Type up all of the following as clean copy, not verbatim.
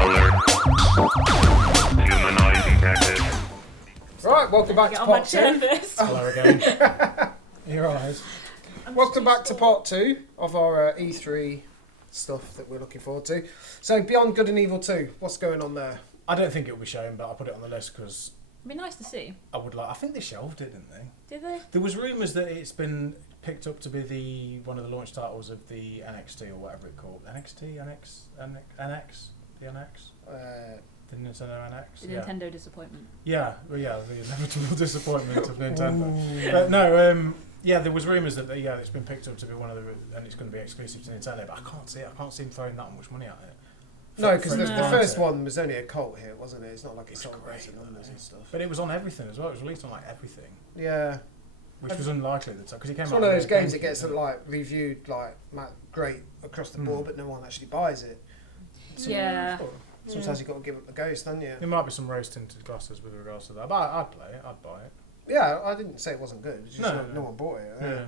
Humanoid detected. Right, welcome back to Get on my part chair 2. first. Hello again. You're alright. Welcome back to part 2 of our E3 stuff that we're looking forward to. So, Beyond Good and Evil 2, what's going on there? I don't think it'll be shown, but I put it on the list because It'd be nice to see. I think they shelved it, didn't they? Did they? There was rumours that it's been picked up to be one of the launch titles of the NXT or whatever it's called. NXT, the Nintendo NX. The Yeah. Nintendo disappointment. Yeah, well, yeah, the inevitable disappointment of Nintendo. But no, yeah, there was rumours that it's been picked up to be one of the, and it's going to be exclusive to Nintendo. But I can't see it. I can't see them throwing that much money at it. No, because the No. first one was only a cult hit, wasn't it? It's not like it's It's on great, racing numbers and stuff. But it was on everything as well. It was released on like everything, Yeah. which was unlikely at the time because it came It's out. one of on those the games that GameCube, gets didn't it? like reviewed like great across the board, but no one actually buys it. Yeah. Sometimes you've got to give up the ghost, haven't you? There might be some rose tinted glasses with regards to that, but I'd play it. I'd buy it. Yeah, I didn't say it wasn't good. It's just No. no one bought it. Yeah.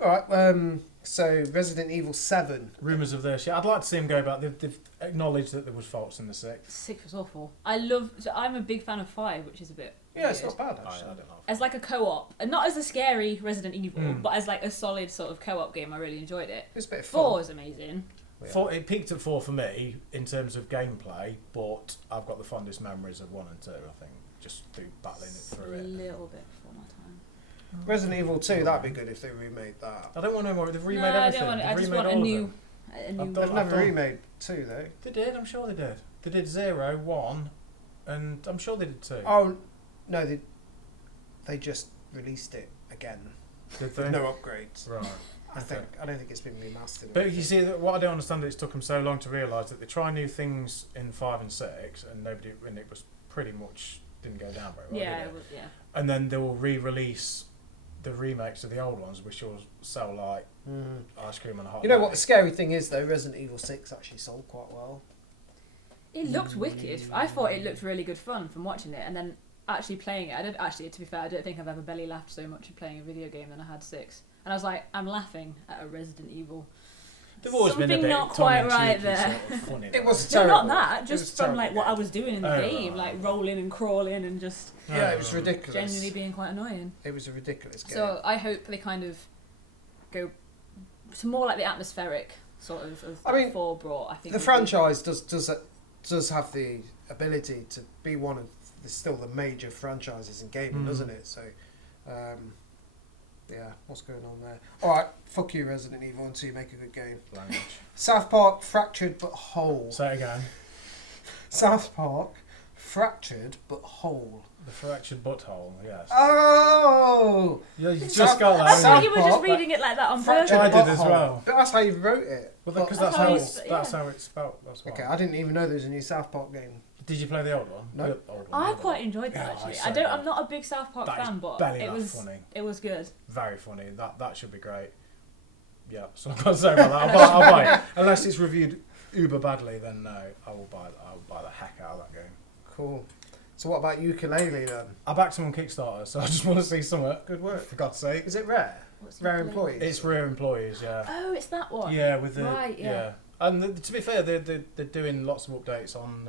All right. So Resident Evil 7. Rumours of this. Yeah, I'd like to see them go back. They've acknowledged that there was faults in the 6. 6 was awful. So I'm a big fan of 5, which is a bit Yeah, it's weird. not bad I actually. don't know. As like a co-op, and not as a scary Resident Evil, Mm. but as like a solid sort of co-op game. I really enjoyed it. It's a bit of fun. 4 is amazing. Yeah. It peaked at 4 for me in terms of gameplay, but I've got the fondest memories of 1 and 2. I think just through battling it through A it. little bit before my time. Resident Evil 2, that'd be good if they remade that. I don't want no more. They've remade no, everything. I don't want it. I They've just remade want a all of new. them. A new. I've They've done- never remade 2 though. They did. I'm sure they did. They did 0, 1, and I'm sure they did 2. Oh no, they just released it again. Did they? With no upgrades. Right. I don't think it's been remastered. or But anything. you see, what I don't understand is it took them so long to realise that they try new things in 5 and 6, and it was pretty much didn't go down very well. Yeah, did it was, yeah. And then they will re-release the remakes of the old ones, which will sell like ice cream and a hot. You know dog. what the scary thing is though? Resident Evil 6 actually sold quite well. It looked wicked. I thought it looked really good fun from watching it, and then actually playing it. To be fair, I don't think I've ever belly laughed so much in playing a video game than I had 6. And I was like, I'm laughing at a Resident Evil. They've always been a Something bit not quite right tongue-in-cheeky, there. Sort of funny, It was No, terrible. not that. It was Just from terrible. like what I was doing in the Oh, game, right. like rolling and crawling and just Yeah, it was right. ridiculous. genuinely being quite annoying. It was a ridiculous game. So I hope they kind of go to more like the atmospheric sort of I mean, 4 brought. I think the would be- franchise does have the ability to be one of still the major franchises in gaming, doesn't it? So, yeah, what's going on there? All right, fuck you, Resident Evil, until you make a good game. Language. South Park Fractured but Whole. Say it again. South Park Fractured but Whole. The fractured butthole. Yes. Oh, Yeah, you just South- got I that. thought haven't you you? were just South Park, reading it like that on Fractured purpose. I did as butthole. well. But that's how you wrote it. Well, But- because That's that's how how you- it's spelled. That's why. okay, I didn't even know there was a new South Park game. Did you play the old one? No. The old one, I the other quite one. enjoyed that Yeah, actually. it's I so don't. good. I'm not a big South Park That is fan, but belly it laugh was funny. it was good. Very funny. That should be great. Yeah, so I've got to say about that. I'll buy it. Unless it's reviewed uber badly, then no, I will buy the heck out of that game. Cool. So what about Ukulele then? I backed him on Kickstarter, so I just want to see something. Good work. For God's sake. Is it Rare? What's Rare the name? Employees? It's Rare Employees, yeah. Oh, it's that one. Yeah, with the Right, yeah. And to be fair, they're doing lots of updates on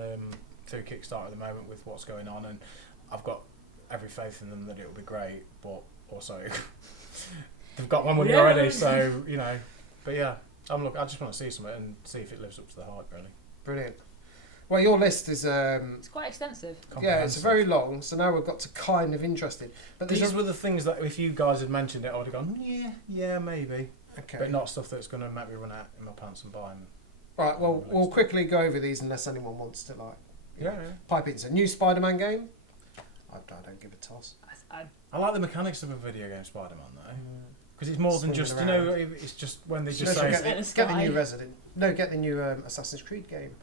through Kickstarter at the moment with what's going on, and I've got every faith in them that it'll be great. But also, they've got my money Yeah. already, so you know. But yeah, I just want to see something and see if it lives up to the hype, really. Brilliant. Well, your list is It's quite extensive. yeah, it's very long. So now we've got to kind of interested. But These were the things that if you guys had mentioned it, I would have gone, yeah, maybe. okay. But not stuff that's going to make me run out in my pants and buy them. Right. Well, we'll quickly go over these unless anyone wants to Yeah. pipe in. It's a new Spider-Man game. I don't give a toss. I like the mechanics of a video game Spider-Man though, because it's more than Swinging just around. it's just when they No, just so say get, Set in the, the get the sky. new Resident. No, get the new Assassin's Creed game.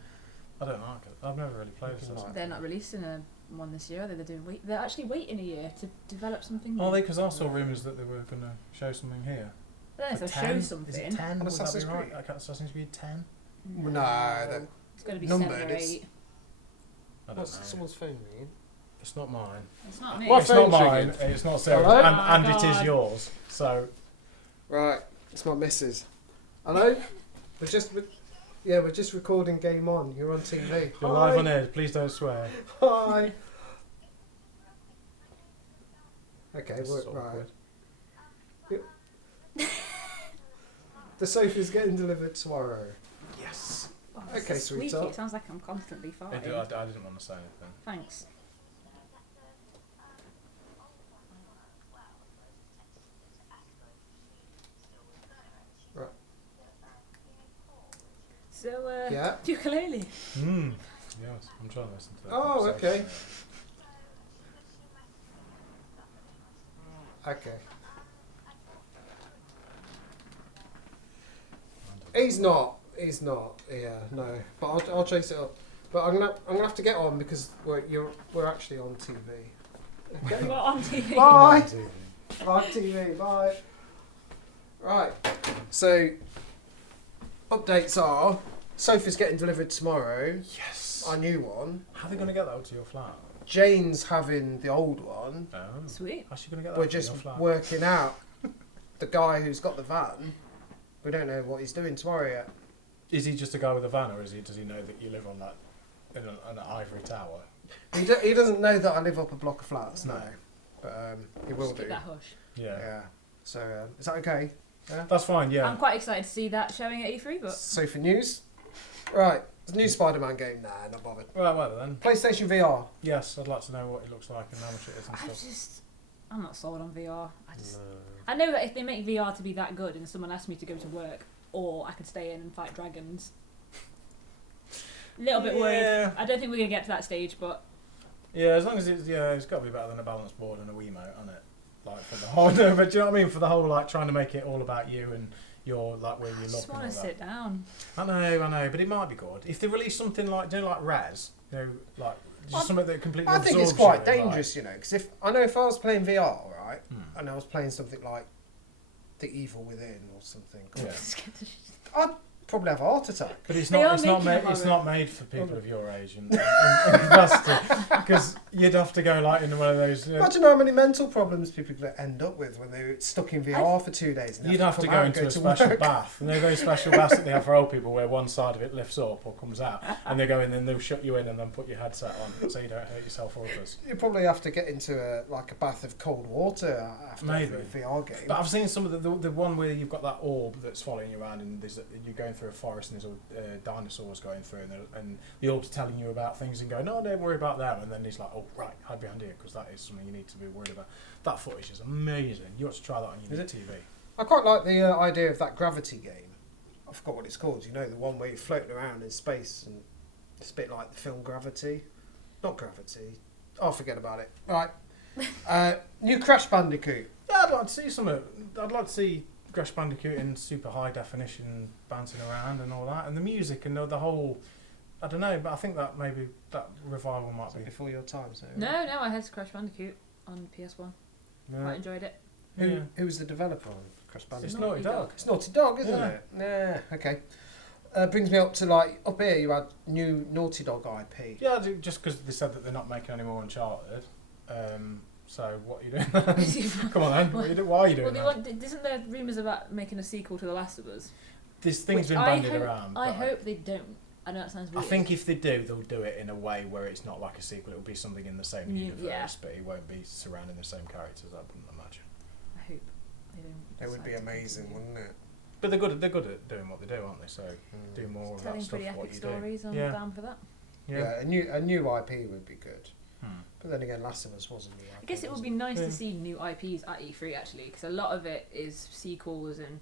I don't like it. I've never really played Nothing it. like They're not releasing one this year. They're actually waiting a year to develop something. Are new. they? Because I saw rumours that they were going to show something here. I don't know if For they'll 10? show Is something. it 10? On Would Assassin's that be right? Creed? Like Assassin's Creed 10? No, that- It's going to be numbered, 7 or it's- 8. I don't know. Someone's phone ringing. It's not mine. It's not me. What It's not phone's mine. ringing? It's not Sarah's. Hello? And Oh, it is God. yours. So Right, it's my missus. Hello. We're just. Yeah, we're just recording Game On. You're on TV. You're live on air. Please don't swear. Hi. Okay, This is right. awkward. The sofa's getting delivered tomorrow. Yes. Oh, Okay, it's squeaky. sweetheart. It sounds like I'm constantly I farting. didn't want to say anything. Thanks. Right. So, Yeah. ukulele. Yes, I'm trying to listen to that. Oh, conversation. Okay. He's not. Yeah, no. But I'll chase it up. But I'm gonna have to get on because we're actually on TV. Okay. We're on TV. Bye. Live TV. Bye. Right. So updates are sofa's getting delivered tomorrow. Yes. Our new one. How are they going to get that up to your flat? Jane's having the old one. Oh. Sweet. How's she going to get that We're up to just your flat? working out the guy who's got the van. We don't know what he's doing tomorrow yet. Is he just a guy with a van, or does he know that you live on that in an ivory tower? He doesn't know that I live up a block of flats, no. No. But he will Just do. keep that hush. Yeah. Yeah. So is that okay? Yeah. That's fine. Yeah. I'm quite excited to see that showing at E3, but Sofa news. Right. There's a new Spider-Man game. Nah, not bothered. Well then. PlayStation VR. Yes, I'd like to know what it looks like and how much it is and stuff. I'm not sold on VR. I know that if they make VR to be that good and someone asks me to go to work, or I could stay in and fight dragons. A little bit worried. Yeah. I don't think we're gonna get to that stage, but Yeah, as long as it's got to be better than a balance board and a Wiimote, hasn't it? Like for the whole, no, but do you know what I mean? For the whole, like trying to make it all about you and your like where you I look just and want all to that. sit down. I know, but it might be good if they release something like, do you know, like Raz, you know, like just something that completely. I think it's absorbs quite you, like- dangerous, you know, because if I was playing VR, right, Hmm. and I was playing something like The Evil Within or something, Yeah. I'd probably have a heart attack. But it's They not. are It's not making made. a It's horror. not made for people of your age and capacity, because you'd have to go like into one of those. Imagine how many mental problems people could end up with when they're stuck in VR for 2 days. And You'd have to come go out and into a special work. bath. You know those special baths that they have for old people where one side of it lifts up or comes out, and they go in and they'll shut you in and then put your headset on so you don't hurt yourself or others. You probably have to get into a bath of cold water after Maybe. every VR game. But I've seen some of the one where you've got that orb that's following you around and you're going through a forest and there's all dinosaurs going through and the orb's telling you about things and going, no, don't worry about them, and then he's like, oh right, hide behind here because that is something you need to be worried about. That footage is amazing. You ought to try that on your new TV. I quite like the idea of that gravity game. I forgot what it's called. You know, the one where you're floating around in space and it's a bit like the film Gravity. Not Gravity. Oh, forget about it. Right. New Crash Bandicoot. Yeah, I'd like to see some. I'd like to see Crash Bandicoot in super high definition, bouncing around and all that, and the music and the whole. I don't know, but I think that maybe that revival might be. Before your time, so. No, I had Crash Bandicoot on PS1. Quite enjoyed it. Yeah. Who's the developer on Crash Bandicoot? It's Naughty Dog. It's Naughty Dog, isn't Yeah. it? Yeah, okay. Brings me up to up here you had new Naughty Dog IP. Yeah, just because they said that they're not making any more Uncharted. So what are you doing? Come on then. Why are you doing that? Isn't there rumours about making a sequel to The Last of Us? This thing's Which been I bandied hope- around. I but hope they don't. I know it sounds I weird. think if they do, they'll do it in a way where it's not like a sequel. It'll be something in the same Yeah. universe, but it won't be surrounding the same characters. I wouldn't imagine. I hope they don't. It would be decide to amazing, continue. wouldn't it? But they're good at doing what they do, aren't they? So do more of that Telling stuff. pretty What epic you stories. do. I'm Yeah. down for that. Yeah, a new IP would be good. Hmm. But then again, Last of Us wasn't new IP. I guess it would was be nice Yeah. to see new IPs at E3 actually, because a lot of it is sequels and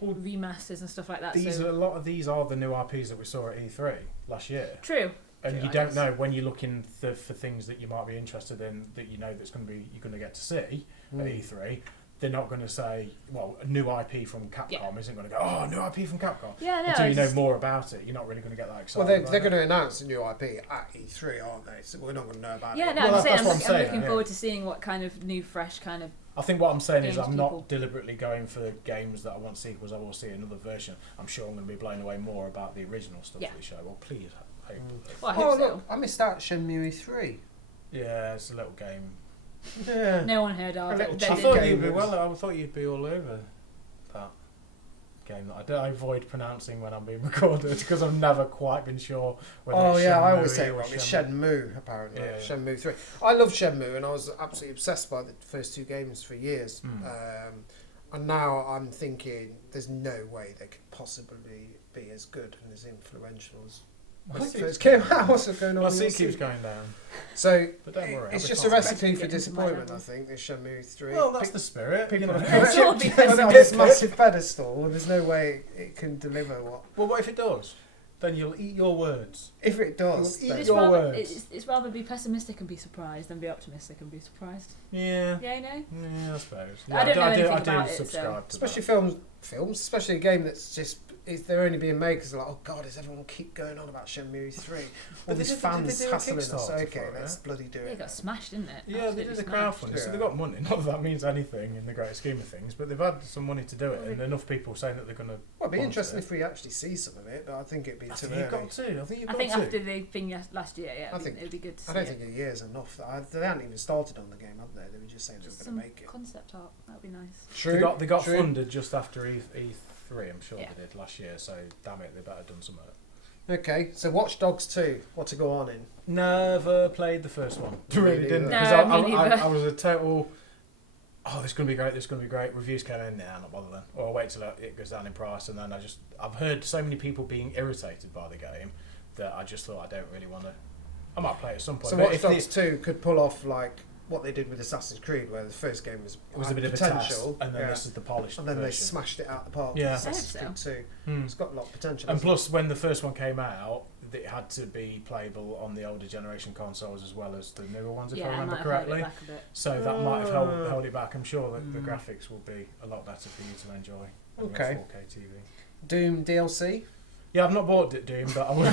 Well, remasters and stuff like that. These so are, a lot of these are the new IPs that we saw at E3 last year. true. And True, you I don't guess. know when you're looking for things that you might be interested in that you know that's going to be you're going to get to see Hmm. at E3. They're not going to say, well, a new IP from Capcom Yeah. isn't going to go, oh, new IP from Capcom. Yeah, no. Until you know just- more about it, you're not really going to get that Well, excited. they're about going it. to announce a new IP at E3, aren't they? So we're not going to know about Yeah, it. no, Well, I'm saying that's what I'm I'm saying, looking yeah. forward to seeing what kind of new, fresh kind of. I think what I'm saying is games I'm people- not deliberately going for games that I want sequels. I will see another version. I'm sure I'm going to be blown away more about the original stuff Yeah. that they show. Well, please, hope. Well, I Oh, hope so. look, I missed out Shenmue 3. Yeah, it's a little game. Yeah. No one heard of A little it. cheap I They thought didn't. game. you'd be I thought you'd be all over that. game that I avoid pronouncing when I'm being recorded because I've never quite been sure whether Oh it's yeah, I Shenmue always say it or wrong. It's Shenmue. Shenmue, apparently. Yeah, yeah. Shenmue 3. I love Shenmue, and I was absolutely obsessed by the first two games for years. And now I'm thinking there's no way they could possibly be as good and as influential as when Well, it first came out. What's going on? Well, in see, your it keeps city? going down. So But don't worry, it's I'll be just a fine. recipe for Get into my disappointment, I level. think. This Shenmue 3. Well, that's the spirit. People you know. have Let's all be put it on this pessimistic. massive pedestal, and there's no way it can deliver what. Well, what if it does? Then you'll eat your words. If it does, You'll then- eat It's your rather, words. it's rather be pessimistic and be surprised than be optimistic and be surprised. Yeah. Yeah, you know? Yeah, I suppose. I don't know anything I do about it, subscribe to especially that. films, especially a game that's just they're only being made because they're like, oh god, is everyone keep going on about Shenmue 3? All But these did fans they do a hassling us. Kickstarter Okay, for it? let's bloody do Yeah, it. it got smashed, didn't it? Yeah, they did Absolutely the smashed. crowdfunding, so Yeah. they got money. Not that that means anything in the great scheme of things, but they've had some money to do it, and enough people saying that they're going to. Well, it'd be interesting if we actually see some of it, but I think it'd be I too think you've early. got to. I think you've I got think to. after the thing last year, yeah, I I think- think it'd be good to see I don't it. think a year's enough. They hadn't even started on the game, had they? They were just saying they Just were some going to make it. concept art, that would be nice. True. They got true. funded just after E3, I'm sure Yeah. they did last year. So damn it, they better have done something. Okay, so Watch Dogs 2. What to go on in? Never played the first one. Me Really neither. didn't. No, Because me neither. I was a total. Oh, this is going to be great. This is going to be great. Reviews came in. Nah, not bother then. Or I'll wait till it goes down in price, and then I've heard so many people being irritated by the game that I just thought I don't really want to. I might play it at some point. So but Watch if Dogs 2 could pull off like what they did with Assassin's Creed, where the first game was it was a bit of a potential, test, and then yeah. this is the polished and then they version. smashed it out the park Yeah. with Assassin's Creed 2. Hmm. It's got a lot of potential. And hasn't plus, when the first one came out, it had to be playable on the older generation consoles as well as the newer ones, if Yeah, I I remember might have held correctly. it back a bit. So that might have Ah. held it back. I'm sure that the Mm. graphics will be a lot better for you to enjoy on Okay. your 4K TV. it? Doom DLC. Yeah, I've not bought it, Doom, but I will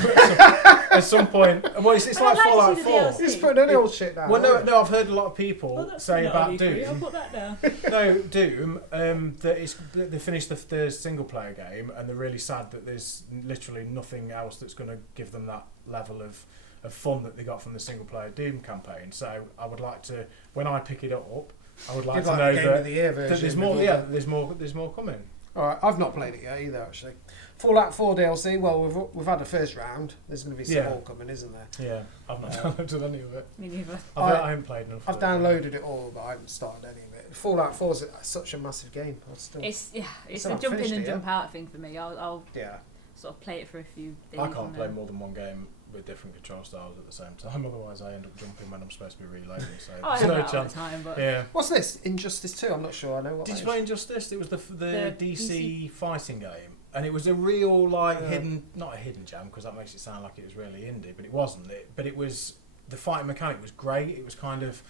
at some point. Well, it's I'd like like to Fallout see the 4. DLC. Just putting any old shit down. Well, isn't it? no, I've heard a lot of people Well, that's say not about E3, I'll Doom. put that down. No, Doom. That they finished the single player game, and they're really sad that there's literally nothing else that's going to give them that level of fun that they got from the single player Doom campaign. So I would like to, when I pick it up, I would like You'd to like know the Game of that, the Year version. that there's more. with all Yeah, the- there's more coming. All right, I've not played it yet either. Actually, Fallout 4 DLC. Well, we've had a first round. There's going to be some Yeah. more coming, isn't there? Yeah, I've not downloaded any of it. Me neither. I haven't played enough. I've of it. downloaded it all, but I haven't started any of it. Fallout 4 is such a massive game. I still, It's It's a not jump in finished and it yet. jump out thing for me. I'll yeah. sort of play it for a few days. I can't and play then- more than one game with different control styles at the same time. Otherwise, I end up jumping when I'm supposed to be reloading. So Oh, I there's do no that all the chance. time, but Yeah. What's this? Injustice 2. I'm not sure. I know what. Did that you is. play Injustice? It was the The DC fighting game, and it was a real Yeah. hidden, not a hidden gem because that makes it sound like it was really indie, but it wasn't. But it was the fighting mechanic was great. It was kind of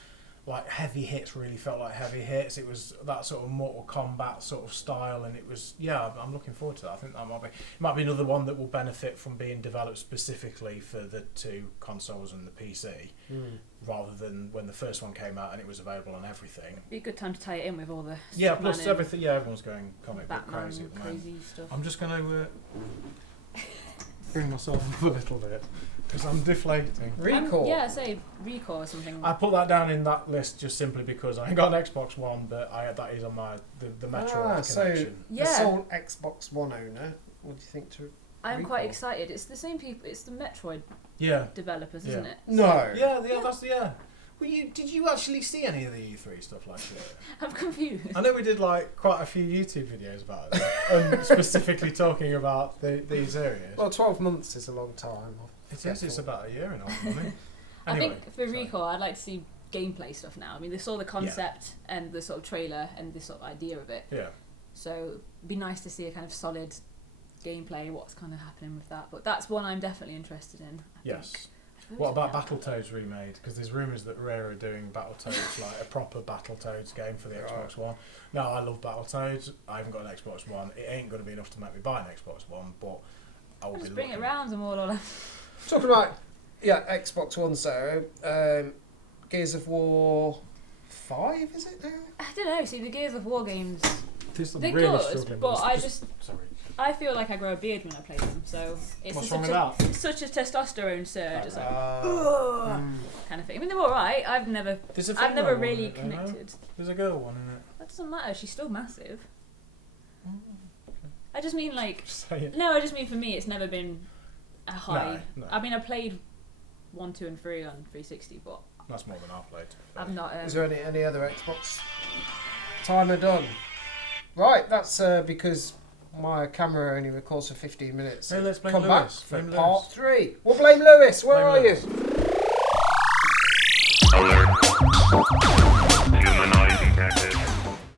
like heavy hits. Really felt like heavy hits. It was that sort of Mortal Kombat sort of style, and it was I'm looking forward to that. I think that might be another one that will benefit from being developed specifically for the two consoles and the PC. Rather than when the first one came out and it was available on everything. be a good time to tie it in with all the Yeah, Superman plus and everything. Yeah, everyone's going comic book Batman crazy at the moment. crazy stuff. I'm just going to bring myself up a little bit because I'm deflating. Recall. Yeah, say Recall or something. I put that down in that list just simply because I ain't got an Xbox One, but that is on the Metroid So connection. the Yeah. sole Xbox One owner. What do you think to? I'm Recall? quite excited. It's the same people. It's the Metroid Yeah, developers, Yeah. isn't it? No. yeah, that's yeah. Well, did you actually see any of the E3 stuff last year? I'm confused. I know we did like quite a few YouTube videos about it, and specifically talking about these areas. Well, 12 months is a long time. It is. It's about a year and a half. Anyway, I think for sorry. Recall, I'd like to see gameplay stuff now. I mean, they saw the concept and the sort of trailer and the sort of idea of it. Yeah. So it'd be nice to see a kind of solid gameplay, what's kind of happening with that. But that's one I'm definitely interested in. I Yes. think. I What suppose, about yeah. Battletoads remade? Because there's rumours that Rare are doing Battletoads, like a proper Battletoads game for the Xbox One. No, I love Battletoads. I haven't got an Xbox One. It ain't going to be enough to make me buy an Xbox One, but I will I'll be just bring it looking. round and all that. Talking about Xbox One, so Gears of War 5 is it now? I don't know. See, the Gears of War games, This I'm they're really good, struggling but with this. Sorry. I feel like I grow a beard when I play them. So it's What's such wrong with a, that? such a testosterone surge. It's like Uh, kind of thing. I mean, they're all right. I've never There's a I've never female one in really it, though, no? connected. There's a girl one in it. That doesn't matter. She's still massive. I just mean like Saying. no, I just mean for me, it's never been a high. No. I mean, I played 1, 2, and 3 on 360, but That's more than I've played. I've not. Is there any other Xbox timer done? Right, that's because my camera only records for 15 minutes. Hey, let's blame Come Lewis. back for Blame part Lewis. 3. We'll blame Lewis. Where Blame are Lewis. you? Alert.